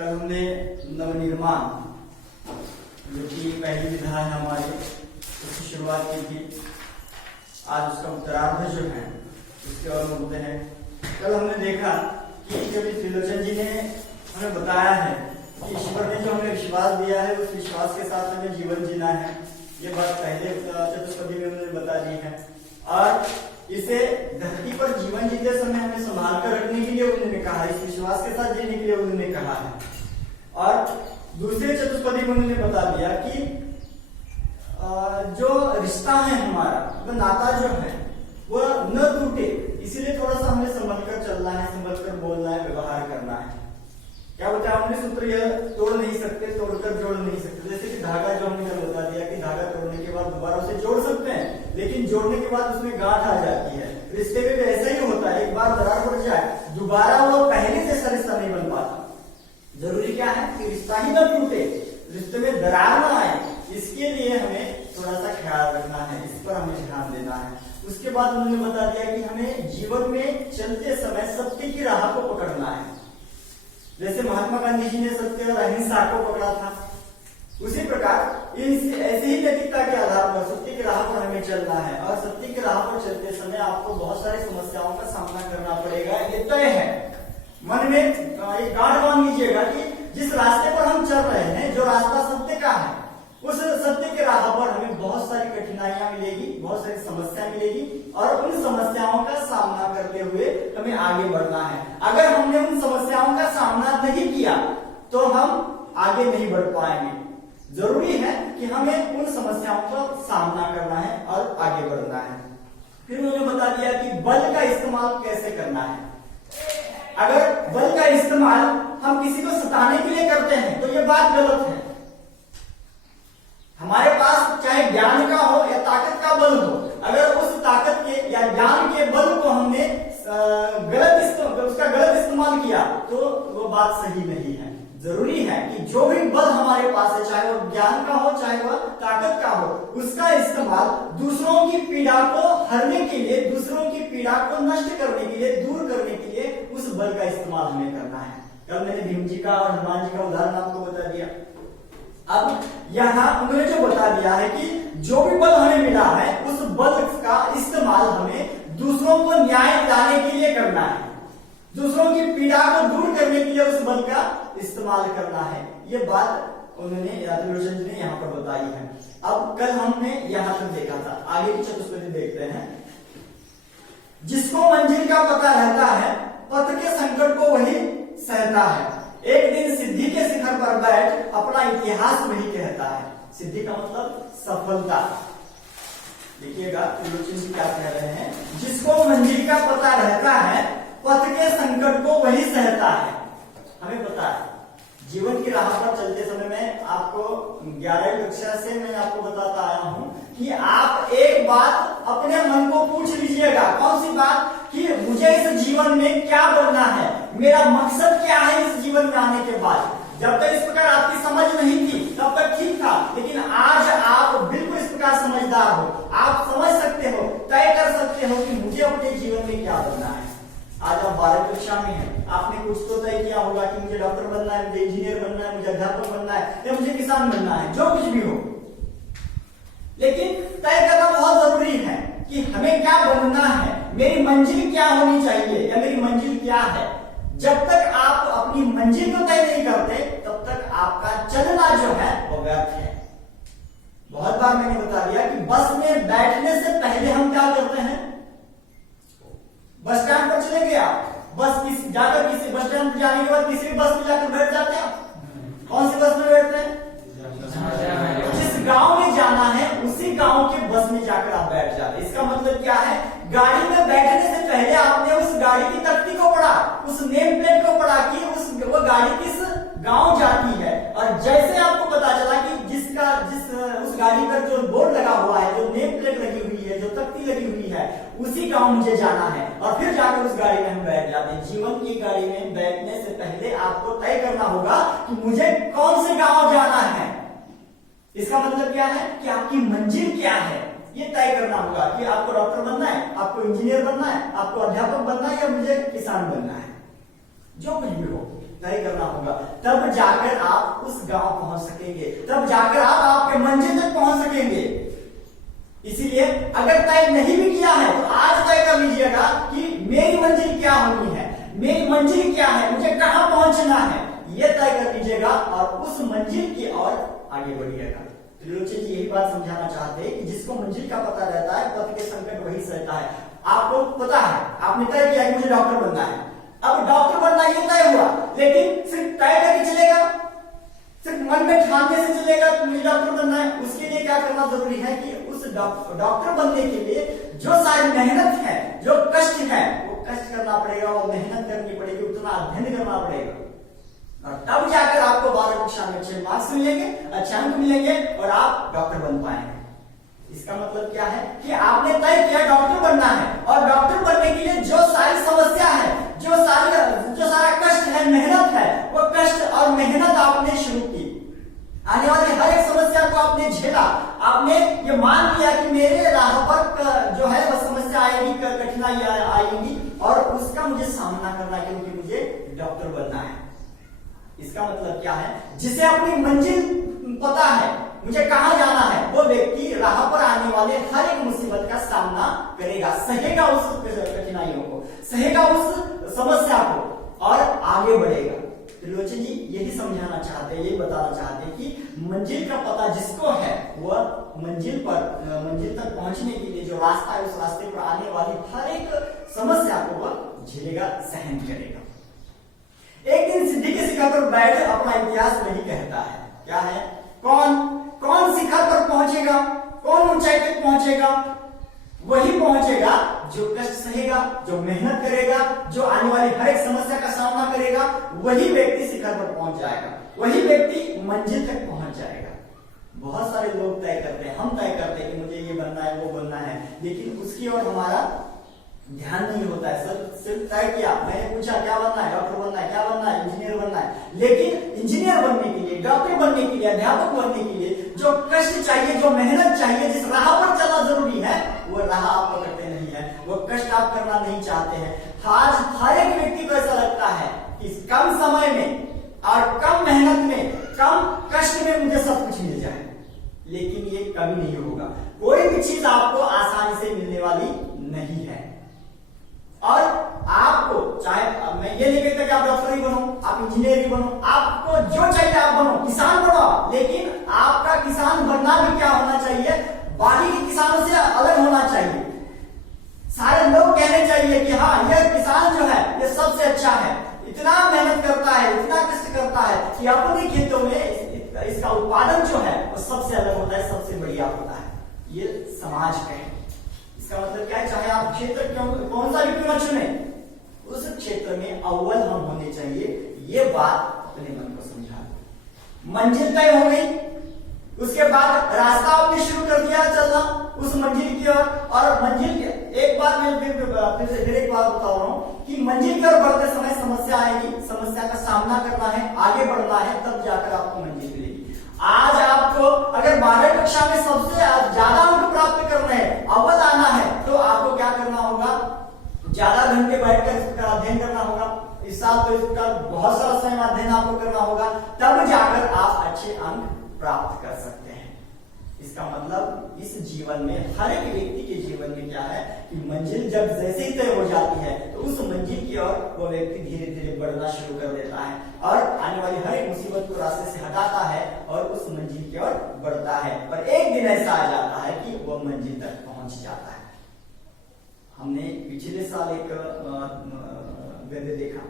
कल हमने नवनिर्माण जो कि पहली विधा है हमारी, उसकी शुरुआत की थी। आज उसका उत्तरार्ध जो है उसके और मुद्दे हैं। कल हमने देखा कि जब त्रिलोचन जी ने हमें बताया है कि ईश्वर ने जो हमें विश्वास दिया है उस विश्वास के साथ हमें जीवन जीना है, ये बात पहले चतुष्पदी में उन्होंने बता दी है। और इसे धरती पर जीवन जीते समय हमें संभाल कर रखने के लिए उन्होंने कहा, इस विश्वास के साथ जीने के लिए उन्होंने कहा है। और दूसरे चतुष्पदी में उन्होंने बता दिया कि जो रिश्ता है हमारा, वो नाता जो है वो न टूटे, इसीलिए थोड़ा सा हमें संभल कर चलना है, संभल कर बोलना है, व्यवहार करना है। क्या बताया हमने सूत्र, यह तोड़ नहीं सकते, तोड़कर जोड़ नहीं सकते। जैसे कि धागा जो हमने कल बता दिया कि धागा तोड़ने के बाद दोबारा उसे जोड़ सकते हैं, लेकिन जोड़ने के बाद उसमें गांठ आ जाती है। रिश्ते में भी ऐसा ही होता है, एक बार दरार पड़ जाए दोबारा वो पहले जैसा रिश्ता नहीं बन पाता। जरूरी क्या है कि रिश्ता ही न टूटे, रिश्ते में दरार न आए, इसके लिए हमें थोड़ा सा ख्याल रखना है, इस पर हमें ध्यान देना है। उसके बाद उन्होंने बता दिया कि हमें जीवन में चलते समय सत्य की राह को पकड़ना है। जैसे महात्मा गांधी जी ने सत्य और अहिंसा को पकड़ा था, उसी प्रकार ऐसे ही नैतिकता के आधार पर सत्य की राह पर हमें चलना है। और सत्य की राह पर चलते समय आपको बहुत सारी समस्याओं का सामना करना पड़ेगा, ये तय है। मन में एक गांठ बांध लीजिएगा कि जिस रास्ते पर हम चल रहे हैं, जो रास्ता सत्य का है, उस सत्य के राह पर हमें बहुत सारी कठिनाइयां मिलेगी, बहुत सारी समस्या मिलेगी, और उन समस्याओं का सामना करते हुए हमें आगे बढ़ना है। अगर हमने उन समस्याओं का सामना नहीं किया तो हम आगे नहीं बढ़ पाएंगे। जरूरी है कि हमें उन समस्याओं का सामना करना है और आगे बढ़ना है। फिर उन्होंने बता दिया कि बल का इस्तेमाल कैसे करना है। अगर बल का इस्तेमाल हम किसी को सताने के लिए करते हैं तो ये बात गलत है। हमारे पास चाहे ज्ञान का हो या ताकत का बल हो, अगर उस ताकत के या ज्ञान के बल को हमने उसका गलत इस्तेमाल किया तो वो बात सही नहीं है। जरूरी है कि जो भी बल हमारे पास है, चाहे वो ज्ञान का हो चाहे वह ताकत का हो, उसका इस्तेमाल दूसरों की पीड़ा को हरने के लिए, दूसरों की पीड़ा को नष्ट करने के लिए, दूर करने के लिए उस बल का इस्तेमाल हमें करना है। कल मैंने भीम जी का और हनुमान जी का उदाहरण आपको बता दिया। अब यहाँ उन्होंने जो बता दिया है कि जो भी बल हमें मिला है उस बल का इस्तेमाल हमें दूसरों को न्याय दिलाने के लिए करना है, दूसरों की पीड़ा को दूर करने के लिए उस बल का इस्तेमाल करना है। ये बात उन्होंने त्रिलोचन जी ने यहाँ पर बताई है। अब कल हमने यहाँ तक देखा था, आगे की चतुष्पदी देखते हैं। जिसको मंजिल का पता रहता है, पथ के संकट को वही सहता है। एक दिन सिद्धि के शिखर पर बैठ अपना इतिहास वही कहता है। सिद्धि का मतलब सफलता। देखिएगा त्रिलोचन जी क्या कह रहे हैं, जिसको मंजिल का पता रहता है, पथ के संकट को वही सहता है। हमें पता है जीवन की राह पर चलते समय में आपको 11वीं कक्षा से मैं आपको बताता आया हूं कि आप एक बात अपने मन को पूछ लीजिएगा। कौन सी बात? कि मुझे इस जीवन में क्या बनना है, मेरा मकसद क्या है इस जीवन में आने के बाद। जब तक इस प्रकार आपकी समझ नहीं थी तब तक ठीक था, लेकिन आज आप बिल्कुल इस प्रकार समझदार हो, आप समझ सकते हो, तय कर सकते हो कि मुझे अपने जीवन में क्या बनना है। आज आप 12वीं कक्षा में हैं, आपने कुछ तो तय किया होगा कि मुझे डॉक्टर बनना है, मुझे इंजीनियर बनना है, मुझे अध्यापक बनना है, या मुझे किसान बनना है, जो कुछ भी हो। लेकिन तय करना बहुत जरूरी है कि हमें क्या बनना है, मेरी मंजिल क्या होनी चाहिए या मेरी मंजिल क्या है। जब तक आप अपनी मंजिल को तय नहीं करते तब तक आपका चलना जो है वो व्यर्थ है। बहुत बार मैंने बता दिया कि बस में बैठने से पहले हम क्या करते हैं, बस स्टैंड पर चले गए आप, जाकर किसी बस स्टैंड पर जाने के बाद किसी बस में जाकर बैठ जाते हैं। कौन सी बस में बैठते हैं? जिस गांव में जाना है उसी गांव के बस में जाकर आप बैठ जाते हैं। इसका मतलब क्या है, गाड़ी में बैठने से पहले आपने उस गाड़ी की तख्ती को पढ़ा, उस नेम प्लेट को पढ़ा कि वो गाड़ी किस गांव जाती है। और जैसे आपको पता चला कि उस गाड़ी पर जो बोर्ड लगा हुआ है, जो नेम प्लेट लगी हुई है, जो तख्ती लगी हुई है, उसी गांव मुझे जाना है, और फिर जाकर उस गाड़ी में हम बैठ जाते हैं। जीवन की गाड़ी में बैठने से पहले आपको तय करना होगा कि मुझे कौन से गांव जाना है। इसका मतलब क्या है कि आपकी मंजिल क्या है, ये तय करना होगा कि आपको डॉक्टर बनना है, आपको इंजीनियर बनना है, आपको अध्यापक बनना है, या मुझे किसान बनना है। जो कुछ भी हो, तय करना होगा, तब जाकर आप उस गांव पहुंच सकेंगे, तब जाकर आप आपके मंजिल तक पहुंच सकेंगे। इसीलिए अगर तय नहीं भी किया है तो आज तय कर लीजिएगा कि मेरी मंजिल क्या होनी है, मेरी मंजिल क्या है, मुझे कहां पहुंचना है, यह तय कर लीजिएगा और उस मंजिल की ओर आगे बढ़िएगा। त्रिलोचन जी यही बात समझाना चाहते हैं कि जिसको मंजिल का पता रहता है, पथ के संकट वही सहता है। आपको पता है, आपने तय किया कि मुझे डॉक्टर बनना है, अब डॉक्टर बनना ये तय हुआ, लेकिन सिर्फ तय करके चलेगा, सिर्फ मन में ठानने से चलेगा कि मुझे डॉक्टर बनना है? उसके लिए क्या करना जरूरी है कि उस डॉक्टर बनने के लिए जो सारी मेहनत है, जो कष्ट है, वो कष्ट करना पड़ेगा, वो मेहनत करनी पड़ेगी, उतना अध्ययन करना पड़ेगा, और तब जाकर आपको 12 कक्षा में अच्छे मार्क्स मिलेंगे, अच्छे अंक मिलेंगे और आप डॉक्टर बन पाएंगे। इसका मतलब क्या है कि आपने तय किया डॉक्टर बनना है, और डॉक्टर बनने के लिए जो सारी समस्या है, जो सारा कष्ट है, मेहनत है, वो कष्ट और मेहनत आपने शुरू की। आने वाली हर एक समस्या को आपने झेला, आपने ये मान लिया कि मेरे राह पर जो है वो समस्या आएगी, कठिनाई आएगी, और उसका मुझे सामना करना है क्योंकि मुझे डॉक्टर बनना है। इसका मतलब क्या है, जिसे अपनी मंजिल पता है, मुझे कहां जाना है, वो व्यक्ति राह पर आने वाले हर एक मुसीबत का सामना करेगा, सहेगा उस कठिनाइयों को, सहेगा उस समस्या को और आगे बढ़ेगा। त्रिलोचन जी यही समझाना चाहते हैं, यही बताना चाहते हैं कि मंजिल का पता जिसको है, वह मंजिल तक पहुंचने के लिए जो रास्ता है, उस रास्ते पर आने वाली हर एक समस्या को वह झेलेगा, सहन करेगा। एक दिन सिद्धि के शिखर पर बैठ अपना इतिहास वही कहता है, क्या है, कौन शिखर पर पहुंचेगा, कौन ऊंचाई तक पहुंचेगा? वही पहुंचेगा जो कष्ट सहेगा, जो मेहनत करेगा, जो आने वाली हर एक समस्या का सामना करेगा, वही व्यक्ति शिखर पर पहुंच जाएगा, वही व्यक्ति मंजिल तक पहुंच जाएगा। बहुत सारे लोग तय करते हैं, हम तय करते हैं कि मुझे ये बनना है, वो बनना है, लेकिन उसकी ओर हमारा ध्यान नहीं होता है। सिर्फ तय किया, मैंने पूछा क्या बनना है, डॉक्टर बनना है, क्या बनना है, इंजीनियर बनना है, लेकिन इंजीनियर बनने के लिए, डॉक्टर बनने के लिए, अध्यापक बनने के लिए जो कष्ट चाहिए, जो मेहनत चाहिए, जिस राह पर चलना जरूरी है, वो राह आप पकड़ते नहीं है, वो कष्ट आप करना नहीं चाहते हैं। आज हर एक व्यक्ति को ऐसा लगता है कि कम समय में और कम मेहनत में, कम कष्ट में मुझे सब कुछ मिल जाए, लेकिन ये कभी नहीं होगा। कोई भी चीज आपको आसानी से मिलने वाली नहीं है, और आपको चाहे, मैं ये नहीं कहता कि आप डॉक्टर ही बनो, आप इंजीनियर ही बनो, आपको जो चाहिए आप बनो, किसान बनो, लेकिन आपका किसान बनना भी क्या होना चाहिए, बाकी के किसानों से अलग होना चाहिए। सारे लोग कहने चाहिए कि हाँ, यह किसान जो है ये सबसे अच्छा है, इतना मेहनत करता है, इतना कष्ट करता है कि अपने खेतों में इसका उत्पादन जो है वो सबसे अलग होता है, सबसे बढ़िया होता है। ये समाज कहे। इसका मतलब क्या है, चाहे आप क्षेत्र कौन सा भी क्यों न चुने, उस क्षेत्र में अव्वल हम होने चाहिए, ये बात अपने मन को समझा। मंजिल तय हो गई, उसके बाद रास्ता आपने शुरू कर दिया चलना उस मंजिल की ओर, और मंजिल के एक बार मैं फिर एक बार बता रहा हूं कि मंजिल की ओर बढ़ते समय समस्या आएगी, समस्या का सामना करना है, आगे बढ़ना है, तब जाकर आपको मंजिल मिलेगी। आज आपको अगर 12 कक्षा में सबसे ज्यादा अंक प्राप्त करना है, अव्वल आना है, तो आपको क्या करना होगा, ज्यादा घंटे बैठकर इसका अध्ययन करना होगा। इस साल तो इसका बहुत सारा समय अध्ययन आपको करना होगा, तब जाकर आप अच्छे अंक प्राप्त कर सकते हैं। इसका मतलब इस जीवन में, हर एक व्यक्ति के जीवन में क्या है कि मंजिल जब जैसे ही तय हो जाती है, तो उस मंजिल की ओर वो व्यक्ति धीरे धीरे बढ़ना शुरू कर देता है, और आने वाली हर एक मुसीबत को रास्ते से हटाता है और उस मंजिल की ओर बढ़ता है, और एक दिन ऐसा आ जाता है कि वो मंजिल तक पहुंच जाता है। हमने पिछले साल एक गद्य देखा,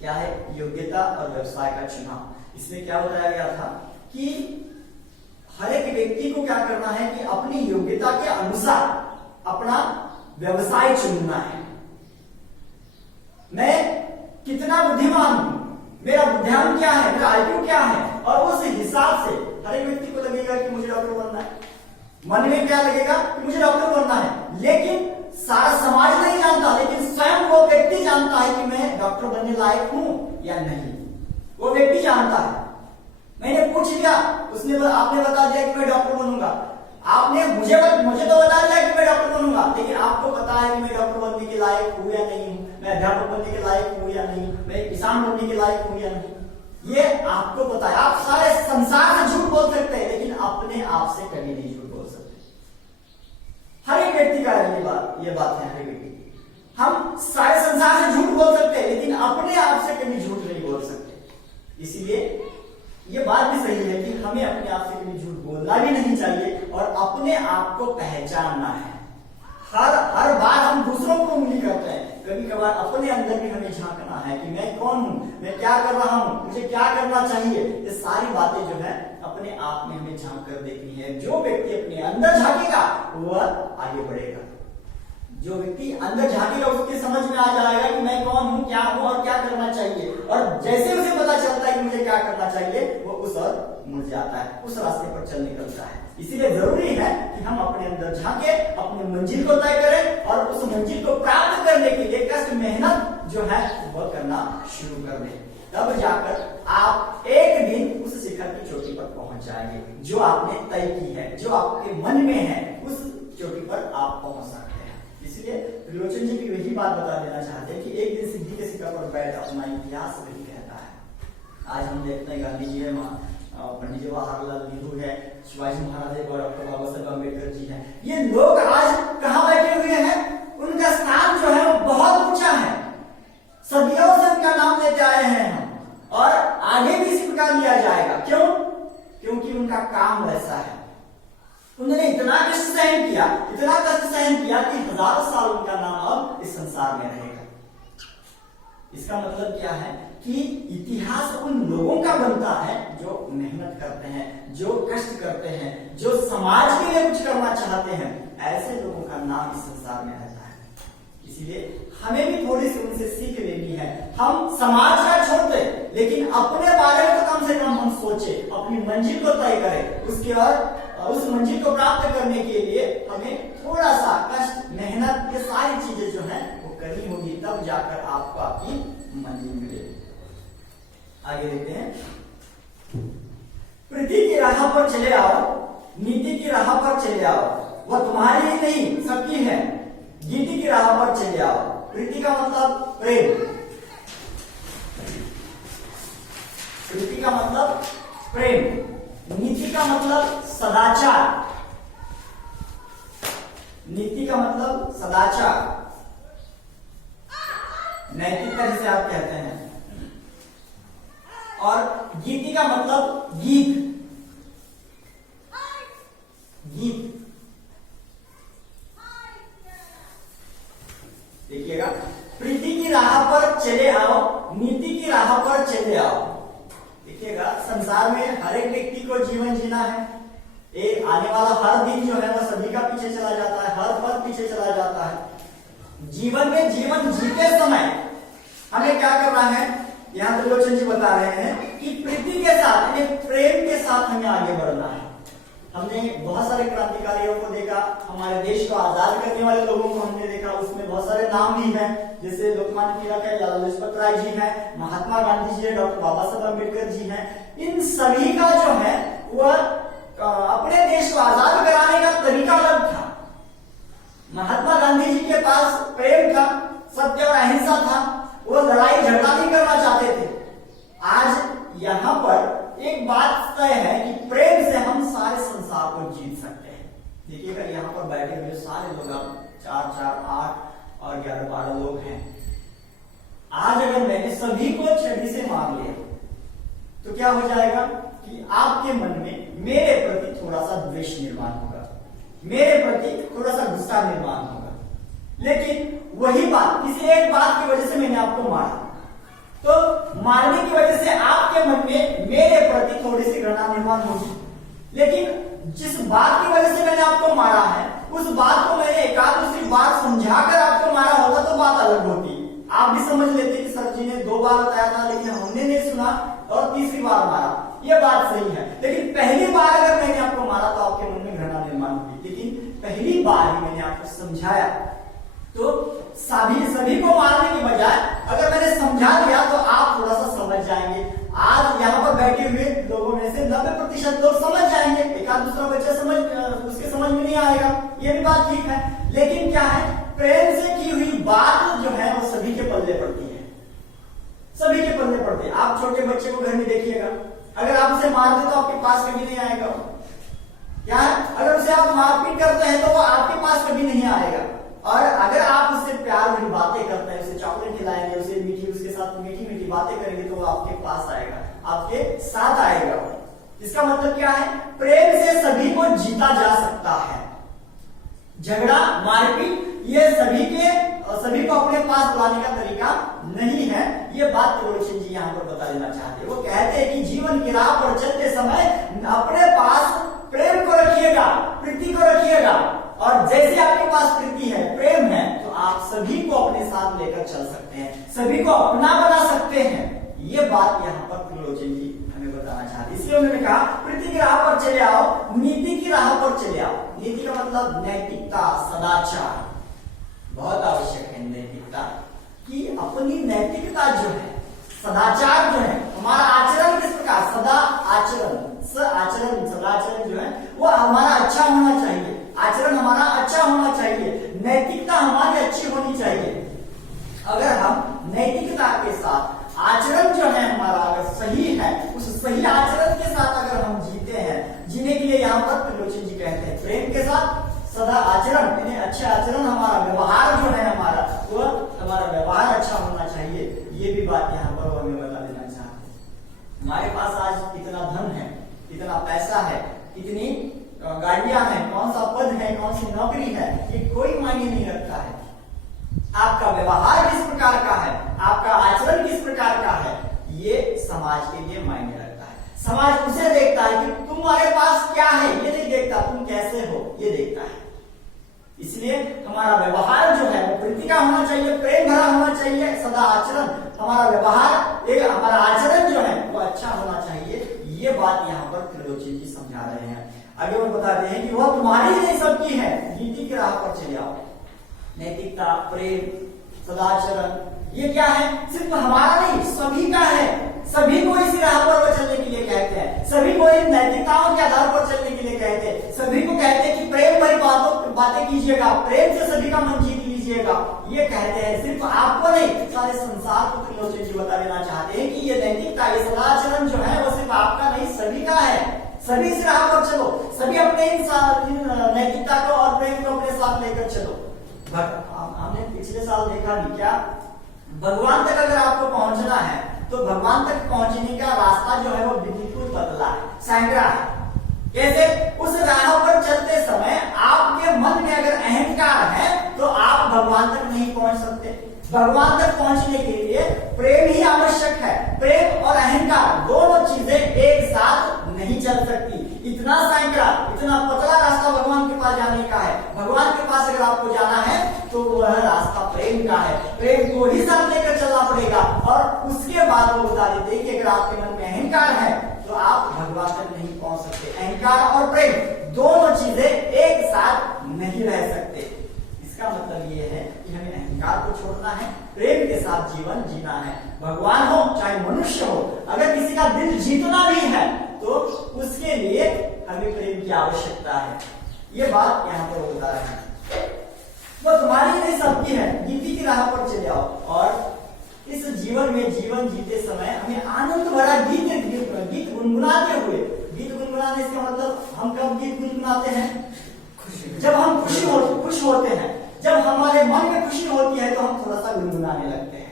क्या है, योग्यता और व्यवसाय का चुनाव। इसमें क्या बताया गया था कि हर एक व्यक्ति को क्या करना है कि अपनी योग्यता के अनुसार अपना व्यवसाय चुनना है। मैं कितना बुद्धिमान हूं, मेरा बुद्धिमान क्या है, मेरा आईक्यू क्या है, और उस हिसाब से हर एक व्यक्ति को लगेगा कि मुझे डॉक्टर बनना है। मन में क्या लगेगा कि मुझे डॉक्टर बनना है, लेकिन सारा समाज नहीं जानता, लेकिन स्वयं वो व्यक्ति जानता है कि मैं डॉक्टर बनने लायक हूं या नहीं। वो व्यक्ति जानता है। मैंने पूछ लिया, आपने बता दिया कि मैं डॉक्टर बनूंगा, आपने मुझे तो बता दिया कि मैं डॉक्टर बनूंगा, लेकिन आपको पता है कि मैं डॉक्टर बनने के लायक हूं या नहीं हूं, मैं अध्यापक बनने के लायक हूं या नहीं, मैं किसान बनने के लायक हूं या नहीं, ये आपको पता है। आप सारे संसार से झूठ बोल सकते हैं, लेकिन अपने आप से कभी नहीं झूठ बोल सकते। हर एक व्यक्ति का ये बात है, हर एक व्यक्ति। हम सारे संसार से झूठ बोल सकते हैं, लेकिन अपने आप से कभी झूठ नहीं बोल सकते। इसीलिए ये बात भी सही है कि हमें अपने आप से कभी झूठ बोलना भी नहीं चाहिए और अपने आप को पहचानना है। हर बार हम दूसरों को उंगली करते हैं, कभी कभार अपने अंदर भी हमें झांकना है कि मैं कौन हूं, मैं क्या कर रहा हूं, मुझे क्या करना चाहिए। ये सारी बातें जो है अपने आप में हमें झांक कर देखनी है। जो व्यक्ति अपने अंदर झांकेगा वह आगे बढ़ेगा। जो व्यक्ति अंदर झांकेगा उसके समझ में आ जाएगा कि मैं कौन हूं, क्या हूं और क्या करना चाहिए। और जैसे उसे पता चलता है कि मुझे क्या करना चाहिए, वो उस और मुड़ जाता है, उस रास्ते पर चल निकलता है। इसीलिए जरूरी है कि हम अपने अंदर झांके, अपनी मंजिल को तय करें और उस मंजिल को प्राप्त करने के लिए कष्ट मेहनत जो है वह करना शुरू कर दें। तब जाकर आप एक दिन उस शिखर की चोटी पर पहुंच जाएंगे जो आपने तय की है, जो आपके मन में है, उस चोटी पर आप पहुंच सकते हैं। इसलिए त्रिलोचन जी की वही बात बता देना चाहते हैं कि एक दिन सिद्धि के शिखर पर बैठ अपना इतिहास वही कहता है। आज हम देखते हैं गांधी जी है, पंडित जवाहरलाल नेहरू है, शिवाजी महाराज है और डॉक्टर बाबा साहेब अम्बेडकर जी हैं। ये लोग आज कहाँ बैठे हुए हैं? उनका स्थान जो है वो बहुत ऊंचा है। सदियों से उनका नाम लेते आए हैं हम और आगे भी इसी प्रकार लिया जाएगा। क्यों? क्योंकि उनका काम वैसा है। उन्होंने इतना कष्ट सहन किया, इतना कष्ट सहन किया कि हजारों साल उनका नाम अब इस संसार में रहेगा। इसका मतलब क्या है कि इतिहास उन लोगों का बनता है जो मेहनत करते हैं, जो कष्ट करते हैं, जो समाज के लिए कुछ करना चाहते हैं। ऐसे लोगों का नाम इस संसार में रहता है। इसीलिए हमें भी थोड़ी सी उनसे सीख लेनी है। हम समाज का छोड़ते, लेकिन अपने बारे में तो कम से कम हम सोचे, अपनी मंजिल को तय करें। उसके बाद उस मंजिल को प्राप्त करने के लिए हमें थोड़ा सा कष्ट, मेहनत, ये सारी चीजें जो है वो करनी होगी, तब जाकर आपको आपकी मंजिल मिलेगी। आगे देखते हैं। प्रीति की राह पर चले आओ, नीति की राह पर चले आओ, वह तुम्हारी ही नहीं सबकी है। गीति की राह पर चले आओ। प्रीति का मतलब प्रेम, प्रीति का मतलब प्रेम, नीति का मतलब सदाचार, नीति का मतलब सदाचार, नैतिकता जिसे आप कहते हैं, और गीति का मतलब गीत, गीत। देखिएगा, प्रीति की राह पर चले आओ, नीति की राह पर चले आओ। देखिएगा, संसार में हर एक व्यक्ति को जीवन जीना है। एक आने वाला हर दिन जो है वह सभी का पीछे चला जाता है, हर पल पीछे चला जाता है। जीवन में जीवन जीते समय हमें क्या करना है? यहाँ त्रिलोचन जी बता रहे हैं कि प्रीति के साथ, यानी प्रेम के साथ हमें आगे बढ़ना है। हमने बहुत सारे क्रांतिकारियों को देखा, हमारे देश को आजाद करने वाले लोगों को हमने देखा, उसमें बहुत सारे नाम भी हैं, जैसे लोकमान्य तिलक है, लाला लाजपत राय जी हैं, महात्मा गांधी जी है, डॉक्टर बाबा साहब अम्बेडकर जी हैं। इन सभी का जो है वह अपने देश को आजाद कराने का तरीका अलग था। महात्मा गांधी जी के पास प्रेम था, सत्य और अहिंसा था, वो लड़ाई झगड़ा नहीं करना चाहते थे। आज यहाँ पर एक बात तय है कि प्रेम से हम सारे संसार को जीत सकते हैं। देखिएगा, यहाँ पर बैठे हुए सारे लोग, आप 4, 8 और 11-12 लोग हैं। आज अगर मैंने सभी को छड़ी से मार लिया तो क्या हो जाएगा कि आपके मन में मेरे प्रति थोड़ा सा द्वेष निर्माण होगा, मेरे प्रति थोड़ा सा गुस्सा निर्माण होगा। लेकिन वही बात, किसी एक बात की वजह से मैंने आपको मारा, तो मारने की वजह से आपके मन में मेरे प्रति थोड़ी सी घृणा निर्माण होगी। लेकिन जिस बात की वजह से मैंने आपको मारा है, उस बात को मैंने एकाध दूसरी बात समझाकर आपको मारा होता तो बात अलग होती। आप भी समझ लेते कि सर जी ने 2 बार बताया था, लेकिन हमने नहीं सुना और तीसरी बार मारा, ये बात सही है। लेकिन पहली बार अगर मैंने आपको मारा तो आपके मन में घृणा निर्माण होगी, लेकिन पहली बार ही मैंने आपको समझाया तो सभी को मारने की बजाय अगर मैंने समझा दिया तो आप थोड़ा सा समझ जाएंगे। आज यहाँ पर बैठे हुए लोगों में से 90% लोग समझ जाएंगे, एक आध दूसरा बच्चा उसके समझ में नहीं आएगा, ये भी बात ठीक है। लेकिन क्या है प्रेम से की हुई बात जो है वो सभी के पल्ले पड़ती है, सभी के पल्ले पड़ते हैं। आप छोटे बच्चे को घर में देखिएगा, अगर आप उसे मार दे तो आपके पास कभी नहीं आएगा। क्या अगर उसे आप मारपीट करते हैं तो वो आपके पास कभी नहीं आएगा। और अगर आप उससे प्यार भरी बातें करते हैं, उसे चॉकलेट खिलाएंगे, उसे मीठी, उसके साथ मीठी मीठी बातें करेंगे तो वो आपके पास आएगा, आपके साथ आएगा। इसका मतलब क्या है? प्रेम से सभी को जीता जा सकता है। झगड़ा, मारपीट ये सभी को अपने पास बुलाने का तरीका नहीं है। ये बात त्रिलोचन जी यहाँ पर बता देना चाहते हैं। वो कहते हैं कि जीवन की राह पर चलते समय अपने पास प्रेम को रखिएगा, प्रीति को रखिएगा, और जैसे आपके पास प्रीति है, प्रेम है, तो आप सभी को अपने साथ लेकर चल सकते हैं, सभी को अपना बना सकते हैं। ये बात यहाँ पर त्रिलोचन जी हमें बताना चाहते हैं। इसलिए उन्होंने कहा प्रीति की राह पर चले आओ, नीति की राह पर चले आओ। नीति का मतलब नैतिकता, सदाचार, बहुत आवश्यक है नैतिकता, कि अपनी नैतिकता जो है, सदाचार जो है, हमारा आचरण किस प्रकार, सदा आचरण, सदाचरण जो है वो हमारा अच्छा होना चाहिए, आचरण हमारा अच्छा होना चाहिए, नैतिकता हमारी अच्छी होनी चाहिए। अगर हम नैतिकता के साथ आचरण जो है हमारा अगर सही है, उस सही आचरण के साथ अगर हम जीते हैं, जीने के लिए यहाँ पर त्रिलोचन जी कहते हैं प्रेम के साथ सदा आचरण, यानी अच्छे आचरण, हमारा व्यवहार जो है हमारा वो हमारा व्यवहार अच्छा होना चाहिए। ये भी बात यहाँ पर वो हमें बता देना चाहते हैं। हमारे पास आज इतना धन है, इतना पैसा है, इतनी गाड़ियां हैं, कौन सा पद है, कौन सी नौकरी है, ये कोई मायने नहीं रखता है। आपका व्यवहार किस प्रकार का है, आपका आचरण किस प्रकार का है, ये समाज के लिए मायने रखता है। समाज उसे देखता है कि तुम्हारे पास क्या है, ये नहीं देखता तुम कैसे हो, ये देखता है। इसलिए हमारा व्यवहार जो है वो प्रीति का होना चाहिए, प्रेम भरा होना चाहिए, सदा आचरण, हमारा व्यवहार एक हमारा आचरण जो है वो अच्छा होना चाहिए। ये बात यहाँ पर त्रिलोचन जी समझा रहे हैं। आगे वो बताते हैं कि वह तुम्हारी नहीं सबकी है, नीति की राह पर चले आओ। नैतिकता, प्रेम, सदाचरण, ये क्या है? सिर्फ हमारा नहीं, सभी का है। सभी को इसी राह पर वो चलने के लिए कहते हैं, सभी को इन नैतिकताओं के आधार पर चलने के लिए कहते हैं, सभी को कहते हैं कि प्रेम भरी बातें कीजिएगा, प्रेम से सभी का मन जीत लीजिएगा। ये कहते हैं, सिर्फ आपको नहीं, सारे संसार को त्रिलोचन जी बता देना चाहते हैं कि ये नैतिकता, ये सदाचरण जो है वो सिर्फ आपका नहीं, सभी का है। सभी इस राह पर चलो, सभी अपने इन नैतिकता को और प्रेम को अपने साथ लेकर चलो। हमने पिछले साल देखा भी क्या, भगवान तक अगर आपको पहुंचना है तो भगवान तक पहुंचने का रास्ता जो है वो बिल्कुल पतला है, सैकड़ा है। कैसे? उस राह पर चलते समय आपके मन में अगर अहंकार है तो आप भगवान तक नहीं पहुंच सकते। भगवान तक पहुंचने के लिए प्रेम ही आवश्यक है। प्रेम और अहंकार दोनों चीजें एक साथ नहीं चल सकती। इतना सैकड़ा, इतना पतला रास्ता भगवान के पास जाने का है। भगवान के पास अगर आपको जाना है तो वह रास्ता प्रेम का है, प्रेम को ही साथ लेकर चलना पड़ेगा। और उसके बाद वो बता देते हैं कि अगर आपके मन में अहंकार है तो आप भगवान तक नहीं पहुंच सकते। अहंकार और प्रेम दोनों चीजें एक साथ नहीं रह सकते। इसका मतलब ये है कि हमें अहंकार को छोड़ना है, प्रेम के साथ जीवन जीना है। भगवान हो चाहे मनुष्य हो, अगर किसी का दिल जीतना भी है तो उसके लिए हमें प्रेम की आवश्यकता है। ये बात यहाँ पर बता रहे हैं। वो तुम्हारी नहीं सबकी है, नीति की राह पर चले आओ। और इस जीवन में जीवन जीते समय हमें आनंद भरा गीत गुनगुनाते हुए, गीत गुनगुनाने इसका मतलब हम कब गीत गुनगुनाते हैं? जब हम खुश होते हैं, जब हमारे मन में खुशी होती है तो हम थोड़ा सा गुनगुनाने लगते हैं।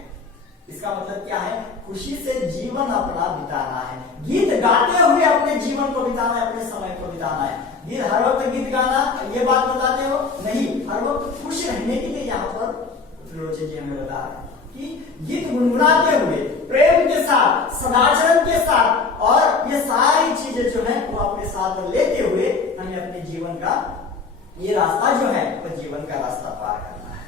इसका मतलब क्या है? खुशी से जीवन अपना बिताना है, गीत गाते हुए अपने जीवन को बिताना है, अपने समय को बिताना है। गीत हर वक्त गीत गाना, ये बात बताते हो नहीं, हर वक्त खुश रहने के लिए यहाँ पर त्रिलोचन जी हमें बता रहे हैं कि गीत गुनगुनाते हुए, प्रेम के साथ, सदाचरण के साथ, और ये सारी चीजें जो है वो अपने साथ लेते हुए हमें अपने जीवन का ये रास्ता जो है वो जीवन का रास्ता पार करना है,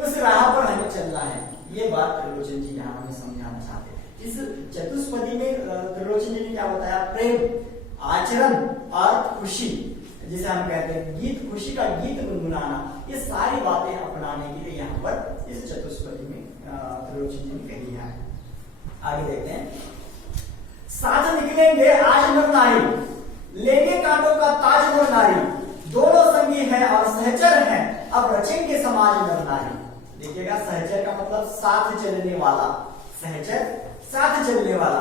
उस राह पर हमें चलना है। ये बात त्रिलोचन जी यहाँ हमें समझाना चाहते हैं। इस चतुष्पदी में त्रिलोचन जी ने क्या बताया? प्रेम, आचरण और खुशी, जिसे हम कहते हैं गीत, खुशी का गीत गुनगुनाना, ये सारी बातें अपनाने के लिए यहाँ पर इस चतुष्पदी में त्रिलोचन जी ने कही है। आगे देखते हैं। साथ निकलेंगे आज नर नारी, लेंगे कांटों का ताज नर नारी, दोनों संगी है और सहचर है, अब रचेंगे समाज नर नारी। देखिएगा सहचर का मतलब साथ चलने वाला, सहचर साथ चलने वाला,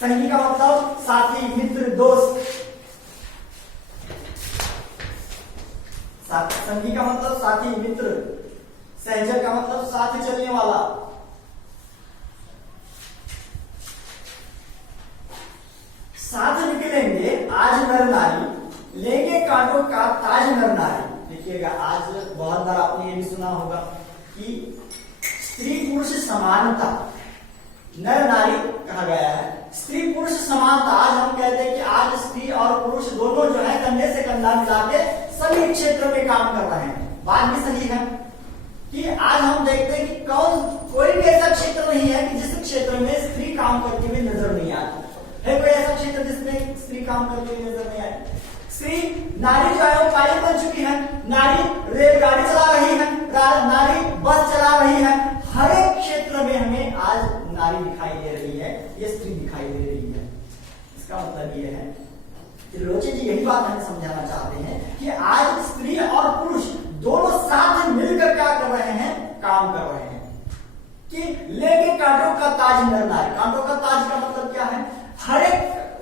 संगी का मतलब साथी मित्र दोस्त, संगी का मतलब साथी मित्र, सहचर का मतलब साथ चलने वाला। साथ निकलेंगे आज नर नारी, लेंगे कांटों का ताज नर नारी। देखिएगा आज बहुत बार आपने ये भी सुना होगा कि स्त्री पुरुष समानता, नर नारी कहा गया है, स्त्री पुरुष समानता। आज हम कहते हैं कि आज स्त्री और पुरुष दोनों जो है कंधे से कंधा मिला के सभी क्षेत्र में काम कर रहे हैं। बात भी सही है कि आज हम देखते हैं कि कोई भी ऐसा क्षेत्र नहीं है कि जिस क्षेत्र में स्त्री काम करती हुई नजर नहीं आती है। कोई ऐसा क्षेत्र जिसमें स्त्री काम करती हुई नजर नहीं आती। स्त्री नारी जो है वो पायलट बन चुकी है, नारी रेलगाड़ी चला रही है, नारी बस चला रही है। हर एक क्षेत्र में हमें आज नारी दिखाई दे रही है, ये स्त्री दिखाई दे रही है। इसका मतलब ये है त्रिलोचन जी यही बात हमें समझाना चाहते हैं कि आज स्त्री और पुरुष दोनों साथ मिलकर क्या कर रहे हैं, काम कर रहे हैं कि लेके कांटों का ताज नर नारी। कांटों का ताज का मतलब क्या है, हर एक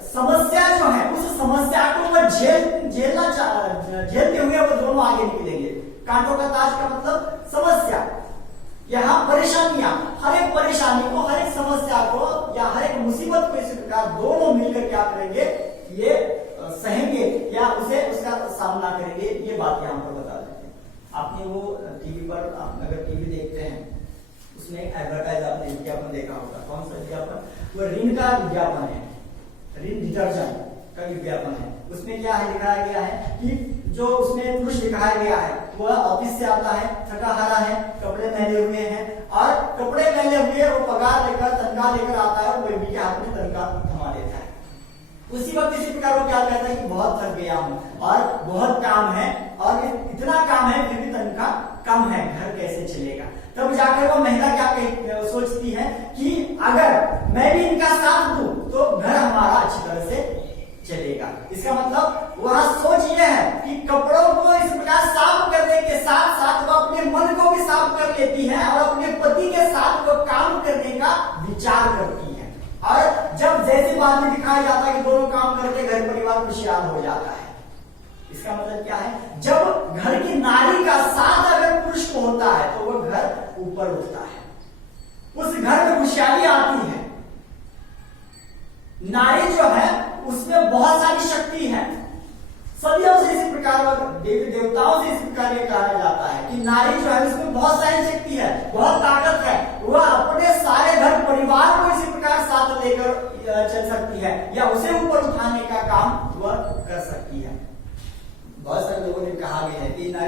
समस्या जो है उस समस्या को वो झेलते हुए वो दोनों आगे निकलेंगे। कांटों का ताज का मतलब समस्या, यहाँ परेशानियां, हर एक परेशानी को, हर एक समस्या को या हर एक मुसीबत को इस प्रकार दोनों मिलकर क्या करेंगे, ये सहेंगे या उसे उसका सामना करेंगे। ये बात यहाँ पर बता देते हैं। आपने वो टीवी पर, आप अगर टीवी देखते हैं उसमें एक एडवर्टाइज आपने विज्ञापन देखा होगा। कौन सा विज्ञापन, वो ऋण का विज्ञापन है, ऋण डिटर्जेंट का विज्ञापन है। उसमें क्या है दिखाया गया है कि जो उसमें पुरुष दिखाया गया है वह ऑफिस से आता है, थका हारा है, कपड़े मैले हुए हैं और कपड़े मैले हुए वो पगार लेकर तनख्वाह लेकर आता है और बेबी के हाथ में तनख्वाह थमा देता है। उसी वक्त इसी प्रकार वो क्या कहता है कि बहुत थक गया हूं और बहुत काम है और इतना काम है फिर भी तनख्वाह कम है, घर कैसे चलेगा। तब जाकर वो महिला क्या सोचती है कि अगर मैं भी इनका साथ दूं तो घर हमारा अच्छी तरह से चलेगा। इसका मतलब वहां सोच यह है कि कपड़ों को इस प्रकार साफ करने के साथ साथ वो अपने मन को भी साफ कर लेती है और अपने पति के साथ वो काम करने का विचार करती है। और जब जैसे बाद में दिखाया जाता है कि दोनों काम करते घर परिवार खुशहाल हो जाता है। इसका मतलब क्या है, जब घर की नारी का साथ अगर पुरुष को होता है तो वो घर ऊपर उठता है, उस घर में खुशहाली आती है। नारी जो है उसमें बहुत सारी शक्ति है। सदियों से इसी प्रकार देवी देवताओं से इस प्रकार ये कहा जाता है कि नारी जो है उसमें बहुत सारी शक्ति है, बहुत ताकत है। वह अपने सारे घर परिवार को इसी प्रकार साथ लेकर चल सकती है या उसे ऊपर उठाने का काम वह कर सकती है। बहुत सारे लोगों ने कहा भी है कि नारी